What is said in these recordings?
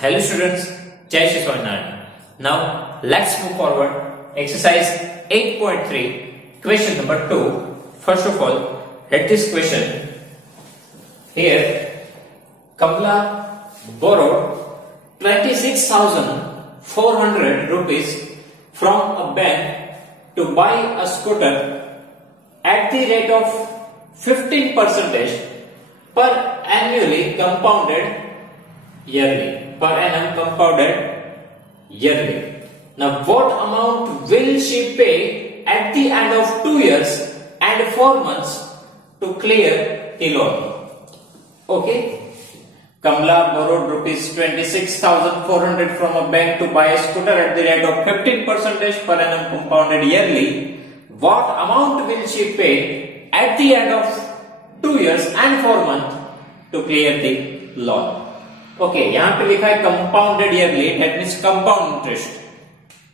Hello students, Jai Shri Swaminarayan. Now let's move forward. Exercise 8.3, question number 2. First of all, read this question. Here, Kamla borrowed 26,400 rupees from a bank to buy a scooter at the rate of 15% per annually compounded yearly. Per annum compounded yearly. Now, what amount will she pay at the end of 2 years and 4 months to clear the loan? Okay. Kamla borrowed rupees 26,400 from a bank to buy a scooter at the rate of 15% per annum compounded yearly. What amount will she pay at the end of 2 years and 4 months to clear the loan? Okay, यहाँ पे लिखा है compounded yearly, that means compound interest.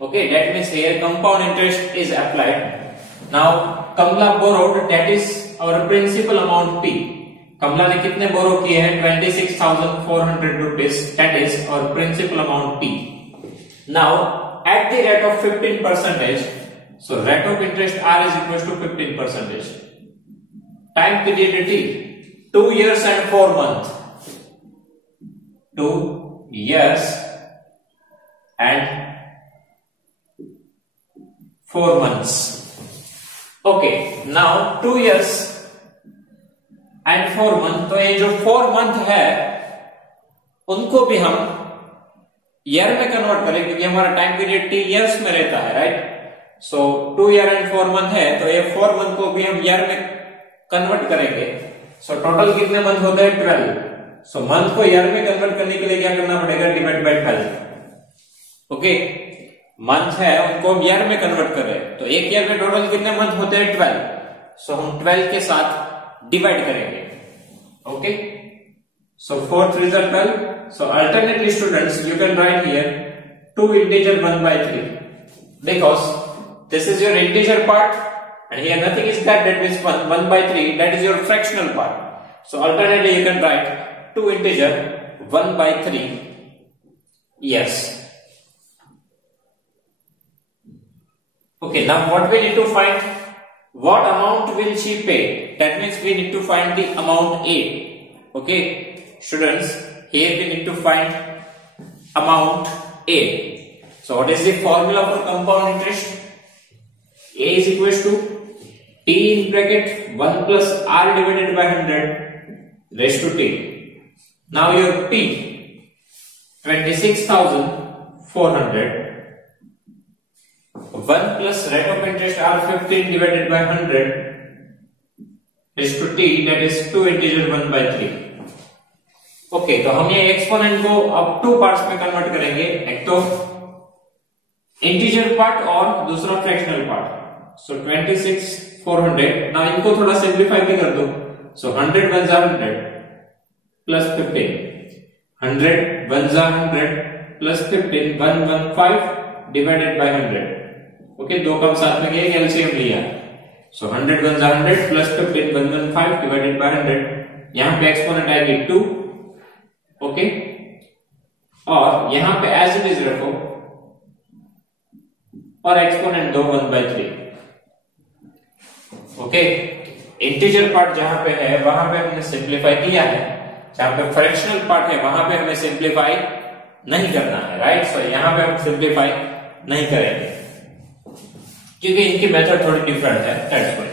Okay, that means here compound interest is applied. Now, Kamla borrowed, that is our principal amount P. Kamla ने कितने borrow किए हैं? 26,400 rupees, that is our principal amount P. Now, at the rate of 15%, so rate of interest R is equals to 15%. Time period T, 2 years and 4 months. 2 years and 4 months. Okay, now 2 years and 4 months. तो ये जो 4 month है उनको भी हम year में convert करें क्योंकि हमारा टाइम पीरियड टी इयर्स में रहता है, right? So 2 year and 4 month है तो ये 4 month को भी हम ईयर में कन्वर्ट करेंगे. सो टोटल कितने मंथ होते हैं? 12. सो मंथ को ईयर में कन्वर्ट करने के लिए क्या करना पड़ेगा? Divide by 12. ओके, मंथ है उनको हम ईयर में कन्वर्ट कर रहे हैं तो एक ईयर में टोटल कितने मंथ होते हैं? 12. सो हम 12 के साथ डिवाइड करेंगे. Okay, so 4 3 are 12. So alternately students you can write here 2 integer 1/3 because this is your integer part and here nothing is that means 1/3, that is your fractional part. So alternately you can write 2 integer 1/3 years. Okay, now what we need to find? What amount will she pay? That means we need to find the amount A. Okay, students, here we need to find amount A. So what is the formula for compound interest? A is equals to T in bracket 1 plus R divided by 100 raised to T. Now your P 26,400 1 plus rate of interest R 15 divided by 100 raised to T, that is 2 integer 1/3. Okay, तो हम ये exponent को अब 2 parts में convert करेंगे, एक तो integer part और दूसरा फ्रैक्शनल पार्ट. सो 26,400. नाउ इनको थोड़ा सिंप्लीफाई भी कर दो. सो 100 1 जा 100 प्लस 15, 100 1 जा 100 प्लस 15, 115 डिवाइडेड बाय 100. ओके, दो का साथ में किया, एलसीएम लिया. सो 100 1 जा 100 प्लस 15, 115 डिवाइडेड बाय 100. यहां पे एक्सपोनेंट आएगी 2. ओके, और यहां पे एज इट इज रखो और एक्सपोनेंट दो 1/3. ओके, इंटीजर पार्ट जहां पे है वहां पे हमने सिंप्लीफाई किया है, जहां पे फ्रैक्शनल पार्ट है वहां पे हमें सिंप्लीफाई नहीं करना है, राइट? सो यहां पे हम सिंप्लीफाई नहीं करेंगे क्योंकि इनकी मेथड थोड़ी डिफरेंट है, दैट्स व्हाई.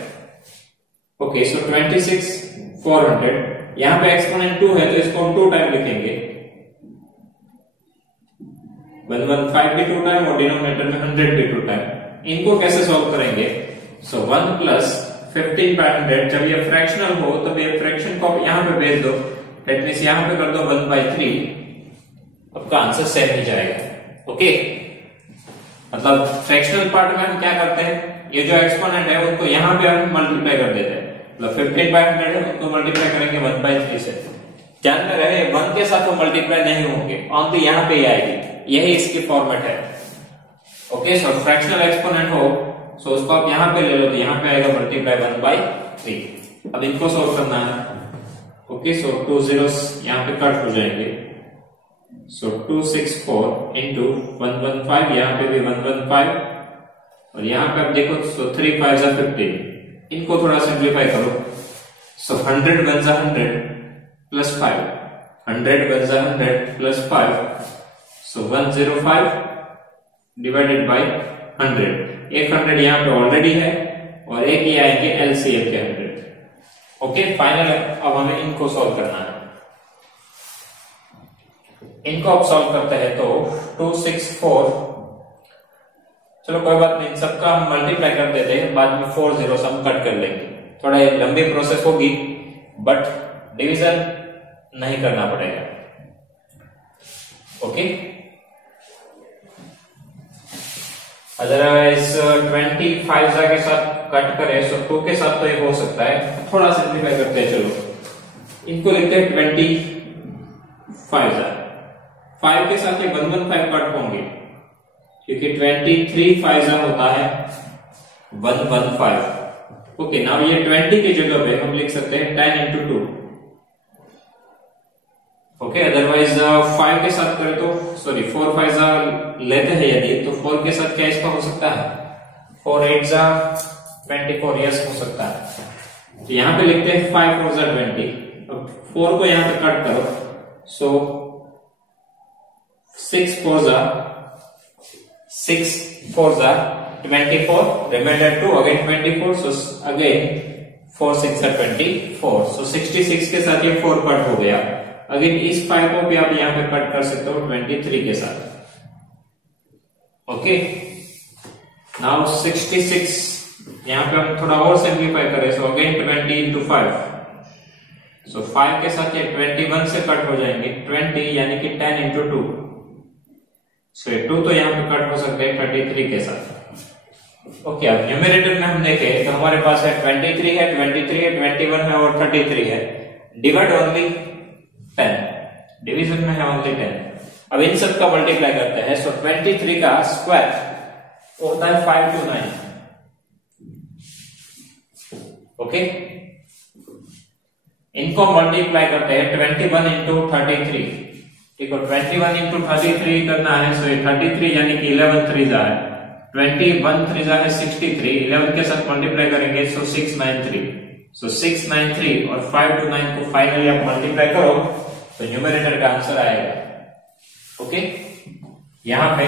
ओके, सो 26,400 यहां पे एक्सपोनेंट 2 है तो इसको हम 2 टाइम लिखेंगे. 115 भी 2 टाइम और डिनोमिनेटर में 100 भी 2 टाइम. इनको कैसे सॉल्व करेंगे? सो 1 प्लस 15/100. जब ये फ्रैक्शनल हो तब ये फ्रैक्शन को यहां पे भेज दो, दैट मींस यहां पे कर दो 1/3. आपका आंसर सेम ही जाएगा. ओके, मतलब फ्रैक्शनल पार्ट में हम क्या करते हैं, ये जो एक्सपोनेंट है उनको यहां पे हम मल्टीप्लाई कर देते हैं. मतलब 15/100 है उनको मल्टीप्लाई करेंगे 1/3 से. ध्यान में रहे 1 के साथ वो मल्टीप्लाई नहीं होंगे, ओनली यहां पे ही आएगी. यही इसकी फॉर्मेट है. ओके, सो फ्रैक्शनल एक्सपोनेंट हो सो उसको आप यहां पे ले लो तो यहां पे आएगा मल्टीप्लाई 1/3. अब इनको सॉल्व करना है. ओके, सो 2 zeros यहां पे कट हो जाएंगे. सो 264 इंटू 115, यहाँ पे भी 115 और यहाँ पे आप देखो सो 3 5 जा 15, इनको थोड़ा सिंप्लीफाई करो। सो 100 बन जा 100 प्लस 5, 100 बन जा 100 प्लस 5, सो 105 डिवाइडेड बाय 100। एक 100 यहाँ पे ऑलरेडी है और एक ये आएंगे एलसीएम के 100। ओके, फाइनल अब हमें इनको सॉल्व करना है। इनको अब सॉल्व करते हैं तो 264, चलो कोई बात नहीं, सबका हम मल्टीप्लाई कर देते हैं, बाद में 4 जीरो हम कट कर लेंगे। थोड़ा लंबी प्रोसेस होगी बट डिवीजन नहीं करना पड़ेगा। ओके, अदरवाइज 25 के साथ कट करें सो 2 के साथ तो ये हो सकता है, थोड़ा सिंप्लीफाई करते हैं। चलो इनको लिखते हैं 25 5 के साथ ये 115 कट होंगे क्योंकि 23 5 होता है 115। ओके, नाउ ये 20 की जगह पे हम लिख सकते हैं 10 इंटू 2। ओके, अदरवाइज 5 के साथ करें तो सॉरी 4 5 लेते हैं यदि तो 4 के साथ क्या इसका हो सकता है 4 8 24, यस हो सकता है। तो यहाँ पे लिखते हैं 5 4 20। अब 4 को यहाँ पे कट करो सो 6 4 24, remainder 2 again 24, so again 4 6 24, so 66 के साथ ये 4 कट हो गया। अगेन इस 5 को भी आप यहाँ पे कट कर सकते हो 23 के साथ। ओके, नाउ 66 यहाँ पे हम थोड़ा और सिंप्लीफाई करें सो अगेन 20 इंटू 5, सो 5 के साथ ये 21 से कट हो जाएंगे 20 यानी कि 10 इंटू 2, सो 2 तो यहाँ पे कट हो सकते हैं 33 के साथ। ओके, अब न्यूमरेटर में हम देखें तो हमारे पास है 23 है 21 है और 33 है। डिवाइड ओनली 10, डिवीजन में है ओनली 10। अब इन सब का मल्टीप्लाई करते हैं सो 23 का स्क्वायर होता है 529। ओके, इनको मल्टीप्लाई करते हैं 21 इंटू 33। ठीक है, 21 इंटू 33 करना है सो 33 यानी कि 11 3 है 21 3 है 63, 11 के साथ मल्टीप्लाई करेंगे सो 693, सो 693 और 529 को फाइनली आप मल्टीप्लाई करो तो न्यूमरेटर का आंसर आएगा। ओके, यहां पे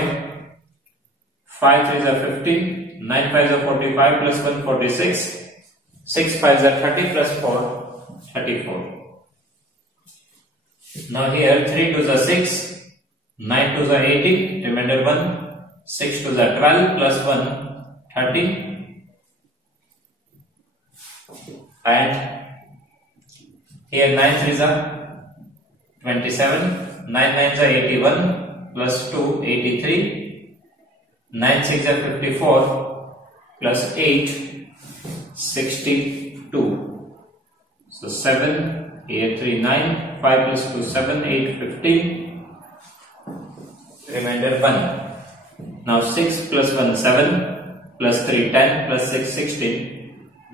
5 3 15, 9 5 45 plus 1 46, 6 5 30 plus 4 34। Now here 3 2 6, 9 2 18, remainder 1, 6 2 12 plus 1 30, and here 9 3 27, 9 9 81 plus 2 83, 9 6 54 plus 8 62, so 7 here 3 9, 5 plus 2 7, 8 15, remainder 1. Now 6 plus 1 7 plus 3 10 plus 6 16,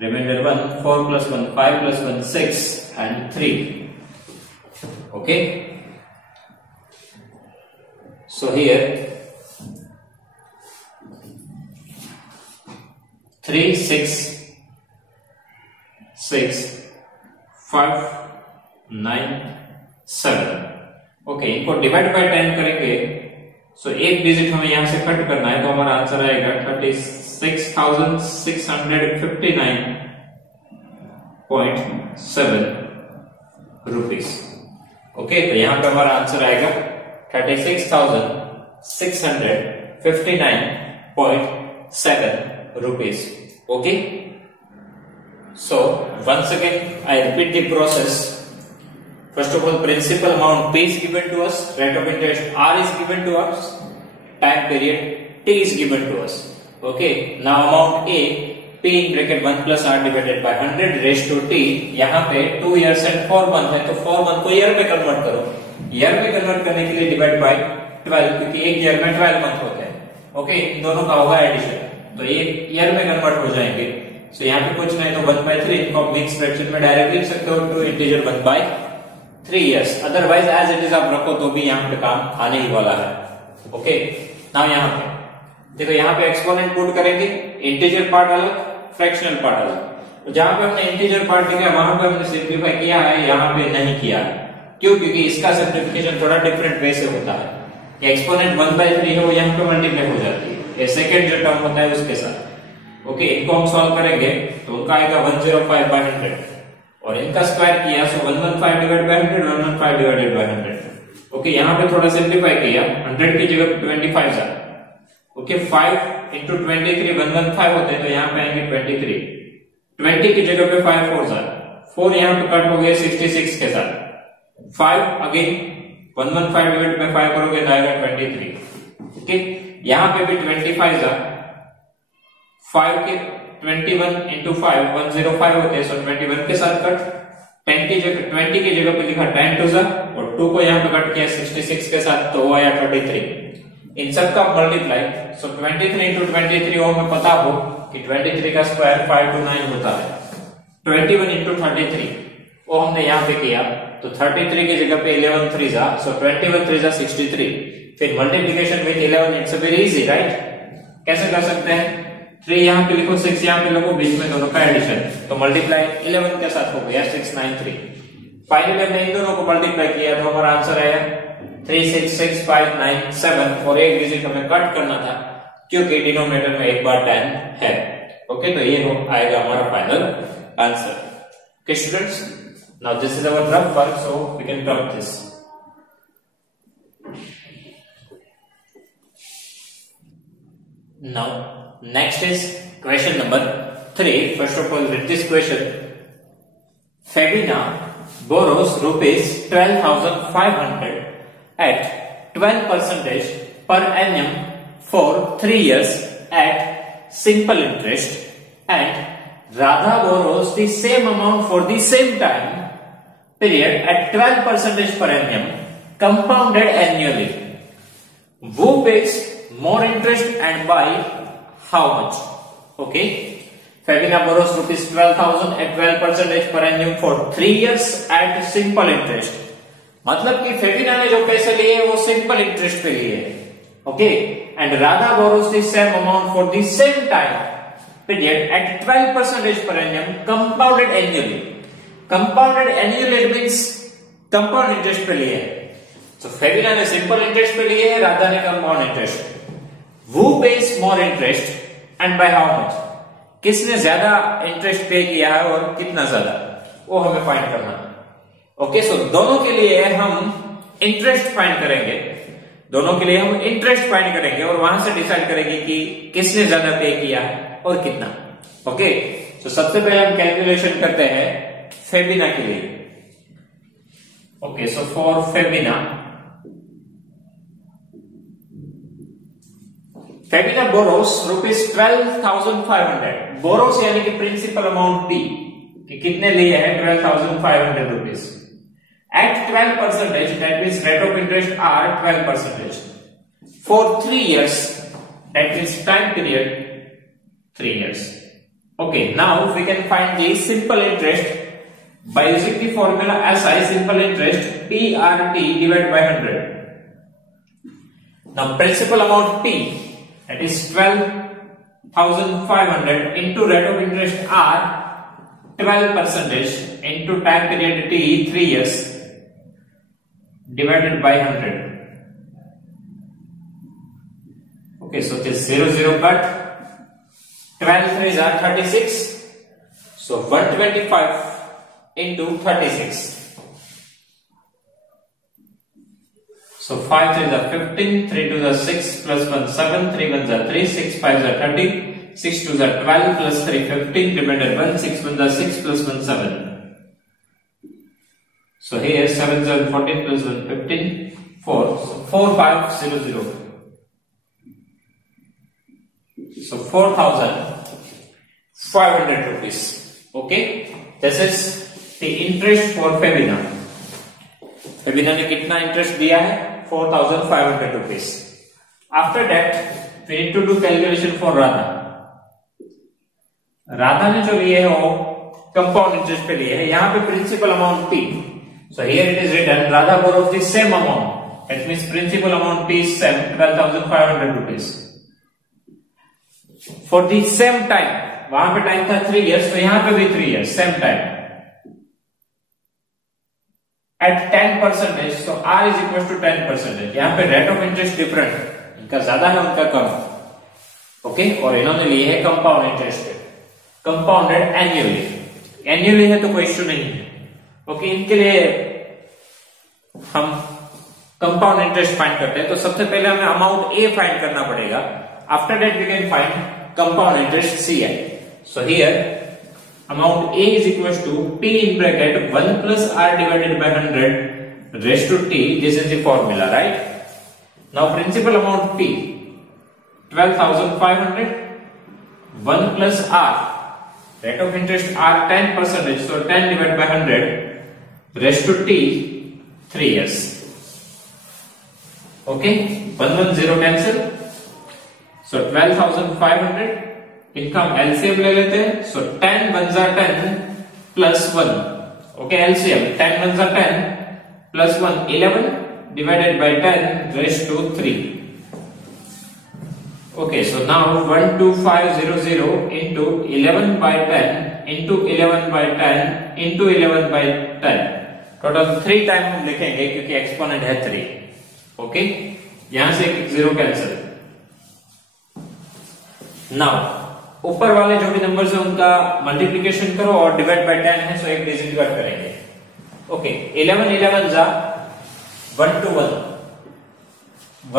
remainder 1, 4 plus 1 5 plus 1 6 and 3. Okay, so here 3 6 6 5 9 7। Okay, इनको divide by 10 करेंगे सो एक digit हमें यहां से cut करना है तो हमारा आंसर आएगा 36,659.7 रुपीस। ओके, तो यहां पे हमारा आंसर आएगा 36,659.7 rupees. Okay, so once again I repeat the process. First of all, principal amount P is given to us, rate of interest R is given to us, time period T is given to us. Okay, now amount A, P in bracket 1 plus R divided by 100 raised to T, यहाँ पे 2 years and 4 month है तो 4 month को year में convert करो। Year में convert करने के लिए डिवाइड बाय 12 क्योंकि एक ईयर में 12 मंथ होते हैं। ओके, इन दोनों का होगा एडिशन तो ये ईयर में कन्वर्ट हो जाएंगे। सो यहाँ पे कुछ नहीं तो 1/3, इनको मिक्स फ्रैक्शन में डायरेक्ट लिख सकते हो, 2 integer 1/3 3 years, otherwise as it is आप रखो तो भी यहाँ पे काम आने ही वाला है। ओके, नाउ यहाँ पे देखो, यहाँ पे एक्सपोनेंट पुट करेंगे, इंटीजर पार्ट अलग, फ्रैक्शनल पार्ट अलग। तो जहां पे हमने इंटीजर पार्ट लिखा है वहां पे हमने सिंप्लीफाई किया है, यहाँ पे नहीं किया है। क्यों? क्योंकि इसका सिंप्लीफिकेशन थोड़ा डिफरेंट वे से होता है। ये एक्सपोनेंट 1/3 है वो यहाँ पे मल्टीप्लाई हो जाती है, ये सेकंड जो टर्म होता है उसके साथ। ओके, इनको हम सॉल्व करेंगे तो उनका आएगा 105/100 और इनका स्क्वायर किया सो 115 divide by 100, 115 divided by 100। Okay, यहाँ पे थोड़ा सिंप्लीफाई किया, 100 की जगह 25 आ। ओके, 5 into 23 115 होते हैं, तो यहाँ पे आएंगे 23। 20 की जगह पे 5 4 जा, 4 यहाँ पे कट हो गया 66 के साथ। 5 अगेन 115 डिवाइड बाय 5 करोगे तो आएगा 23। ओके, यहाँ पे भी 25 जा, 5 के 21 into 5 105 होते हैं, सो 21 के साथ कट। 20 की जगह पे लिखा 10 2 जा और 2 को यहाँ पे कट किया 66 के साथ, तो वो आया 23। इन सब का मल्टीप्लाई, सो 23 into 23 वो हमें पता हो कि 23 का स्क्वायर 529 होता है। 21 into 33 वो हमने यहाँ पे किया, तो 33 की जगह पे 11 3 जा, सो 21 3 जा 63। फिर multiplication with 11, it's very easy right. कैसे कर सकते हैं? 3 यहाँ पे लिखो, 6 यहाँ पे लिखो, बीच में दोनों का एडिशन, तो मल्टीप्लाई 11 के साथ हो गया 693। फाइनली हमने इन दोनों को मल्टीप्लाई किया तो हमारा आंसर आया 366597 और एक डिजिट हमें कट करना था क्योंकि डिनोमिनेटर में एक बार 10 है। ओके, तो ये आएगा हमारा final answer. Okay students, now this is our rough work, so we can drop this. Now next is question number 3. First of all read this question. Fabina borrows rupees 12,500 at 12% per annum for 3 years at simple interest, and Radha borrows the same amount for the same time period at 12% per annum compounded annually. Who pays more interest and by how much? Okay, Fabina borrows rupees 12,000 at 12% per annum for 3 years at simple interest. मतलब कि फेबिना ने जो पैसे लिए वो simple interest पे लिए हैं, okay, and Radha borrows the same amount for the same time period at 12% per annum compounded annually. Compounded annually means compound interest पे लिए है। तो फेबिना ने सिंपल इंटरेस्ट पे लिए है, राधा ने compound interest. Who pays more interest and by how much? किसने ज्यादा इंटरेस्ट पे किया है और कितना ज्यादा, वो हमें फाइंड करना है। ओके, सो दोनों के लिए हम इंटरेस्ट फाइंड करेंगे, दोनों के लिए हम इंटरेस्ट फाइंड करेंगे और वहां से डिसाइड करेंगे कि किसने ज्यादा पे किया है और कितना। ओके, सो सबसे पहले हम कैलकुलेशन करते हैं फेबिना के लिए। Okay, so for Febina, Febina borrows rupees 12,500। Borrows यानी कि प्रिंसिपल अमाउंट डी, कि कितने लिए हैं 12,500 rupees at 12%, that means rate of interest are 12% for 3 years, that means time period 3 years. Okay, now we can find the simple interest by using the formula SI, simple interest PRT divided by 100. Now principal amount P, that is 12,500 into rate of interest R 12% into time period T 3 years divided by 100. Okay, so this 0 cut, 12 3s are 36, so 125 into 36, so 5 3s are 15, 3 2s are 6 plus 1 7, 3 1s are 3, 6 5s are 30, 6 2s are 12 plus 3 15 divided by 1, 6 1s are 6 plus 1 7. So here 7 7 14 plus 1 15 4, so 4500. So 4,500 rupees. Okay, this is the interest for Fabina. Fabina ने कितना interest दिया है 4,500 rupees. After that we need to do calculation for Radha. Radha ने जो लिए है वो compound interest पे लिए है, यहाँ पे principal amount P, So here it is written Radha borrows the same amount. That means principal amount P is same 12,500 rupees. For the same time, वहां पे टाइम था 3 years, तो यहां पे भी 3 years, same time. At 10%, so R is equal to 10%. यहाँ पे rate of interest different, इनका ज्यादा है उनका कम. ओके, और इन्होंने लिए है कंपाउंड इंटरेस्ट पे, कंपाउंडेड एन्युअली. एन्युअली है तो कोई इश्यू नहीं है. ओके, इनके लिए हम कंपाउंड इंटरेस्ट फाइंड करते हैं. तो सबसे पहले हमें अमाउंट ए फाइंड करना पड़ेगा. After that we can find compound interest C I. So here amount A is equal to P in bracket 1 plus R divided by 100 raised to T. This is the formula, right? Now principal amount P 12,500, 1 plus R, rate of interest R 10%, so 10 divided by 100 raised to T 3 years. Okay, 110 cancel, so 12,500. इनका हम LCM ले लेते हैं. So 10 1 जा 10 plus 1. Okay, LCM 10 1 जा 10 plus 1 11 divided by 10 raised to 3. Okay, so now 12500 into 11 by 10 into 11 by 10 into 11 by 10. Total 3 time हम लिखेंगे क्योंकि एक्सपोनेंट है 3. ओके, यहां से एक 0 कैंसिल. नाउ ऊपर वाले जो भी नंबर्स है उनका मल्टीप्लिकेशन करो और डिवाइड बाय 10 है, सो एक डिजिट कट करेंगे. ओके, 11 11 जा 1 to 1,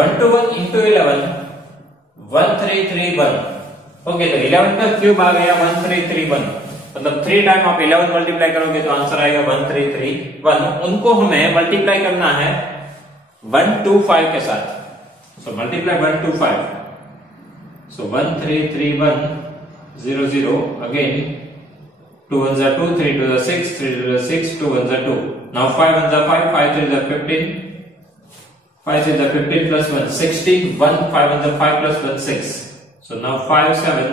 1 to 1 into 11 1331. ओके, तो 11 का क्यूब आ गया 1331. मतलब 3 टाइम आप 11 मल्टीप्लाई करोगे तो आंसर आएगा 1331. उनको हमें मल्टीप्लाई करना है 125 के साथ. So multiply 125. सो 133100 again 2 1 2 3 2 6 3 2 6 2 1 2. Now 5 1 5 5 3 15 5 3 15 plus 1 16 1 5 1 5 plus 1 6. So now 5 7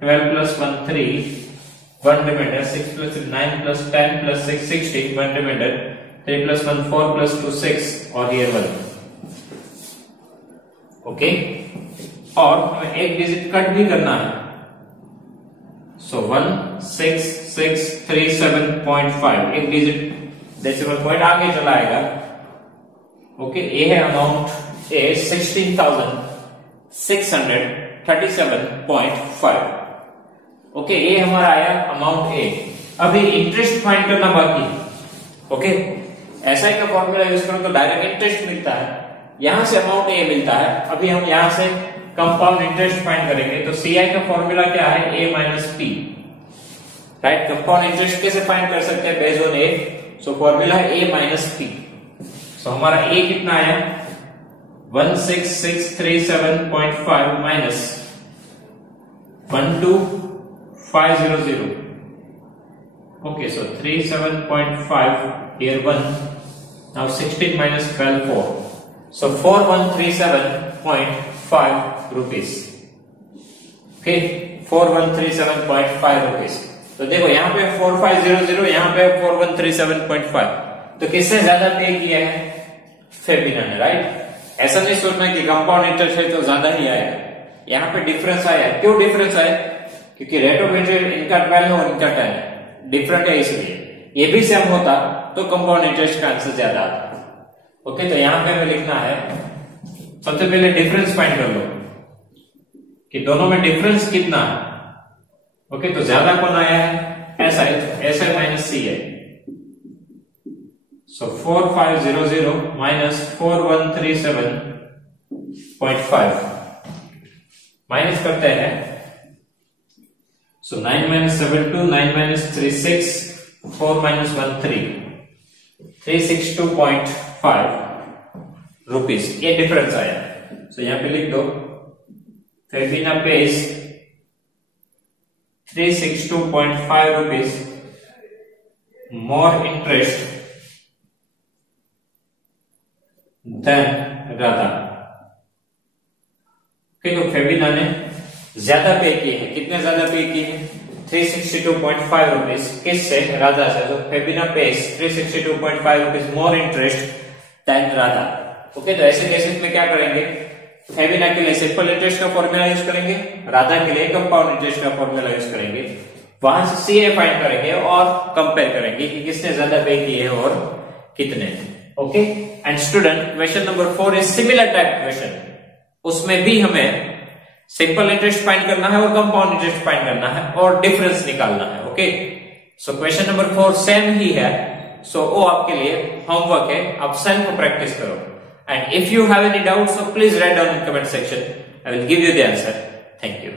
12 plus 1 3 1 remainder 6 plus 3 9 plus 10 plus 6 16 1 remainder 3 plus 1 4 plus 2 6 और here 1. ओके, और हमें एक डिजिट कट भी करना है. So 1667.5 एक डिजिट डेसिमल पॉइंट आगे चलाएगा. ओके, ये है अमाउंट ए 16,637.5. ओके, ये हमारा आया अमाउंट ए. अभी इंटरेस्ट फाइंड करना बाकी. ओके, एसआई का फॉर्मूला यूज करो तो डायरेक्ट इंटरेस्ट मिलता है, यहां से अमाउंट ए मिलता है. अभी हम यहां से कंपाउंड इंटरेस्ट फाइंड करेंगे. तो सीआई का फॉर्मूला क्या है? A minus P, right? Compound interest कैसे फाइंड कर सकते हैं? Based on A. So formula है ए माइनस पी. सो हमारा ए कितना आया? 16637.5 minus 12500. Okay, so 37.5 here 1. Now 16 minus 12 4. So 4137.5 rupees. Okay, 4137.5 rupees. तो देखो यहाँ पे 4500, यहाँ पे 4137.5. तो किससे ज्यादा पे किया है? फेबिना ने, राइट? ऐसा नहीं सोचना कि कंपाउंड इंटरेस्ट है तो ज्यादा ही आएगा. यहाँ पे डिफरेंस आया. क्यों डिफरेंस आया? क्योंकि रेट ऑफ इंटरेस्ट इनका 12 है और इनका 10 है, डिफरेंट है इसलिए. ये भी सेम होता तो कंपाउंड इंटरेस्ट का आंसर ज्यादा आता. ओके, तो यहाँ पे हमें लिखना है, सबसे पहले डिफरेंस फाइंड कर लो कि दोनों में डिफरेंस कितना है. ओके, तो ज्यादा कौन आया है? ऐसा है, ऐसा माइनस सी है. So 4500 minus 4137.5 माइनस करते हैं. So 9 minus 7 2, 9 minus 3 6, 4 minus 1 3, 362.5 rupees. ये डिफरेंस आया. So यहां पे लिख दो, Febina pays 362.5 rupees more interest than Radha. तो फेबिना ने ज्यादा पे किए हैं. कितने ज्यादा पे किए हैं? 362.5 रुपीज किससे? राधा से। तो Febina pays 362.5 rupees more interest than Radha. Okay, तो ऐसे केसेस में क्या करेंगे? फेबिना के लिए सिंपल इंटरेस्ट का फॉर्मूला यूज करेंगे, राधा के लिए कंपाउंड इंटरेस्ट का फॉर्मूला यूज करेंगे, वहां से सीए फाइंड करेंगे और कंपेयर करेंगे कि किसने ज्यादा पे किए और कितने। Okay, and student question number 4 is similar type question. उसमें भी हमें सिंपल इंटरेस्ट फाइंड करना है और कंपाउंड इंटरेस्ट फाइंड करना है और डिफरेंस निकालना है। Okay, so question number 4 same ही है, सो वो आपके लिए होमवर्क है, आप सेल्फ प्रैक्टिस करो। And if you have any doubt, so please write down in comment section, I will give you the answer. Thank you.